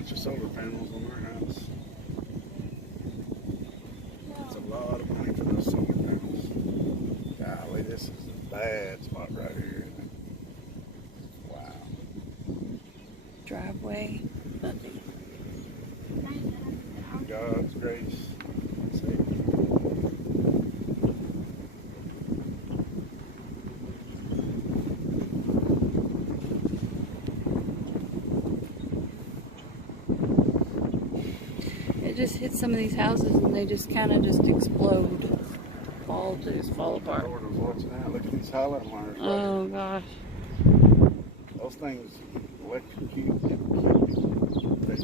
bunch of solar panels on their house. It's a lot of money for those solar panels. Golly, this is a bad spot right here. Wow. Driveway. God's grace. Safety. It just hits some of these houses and they just kind of just explode. Just fall apart. Lord was watching out. Look at these highlight wires. Oh gosh. Those things electrocute people. They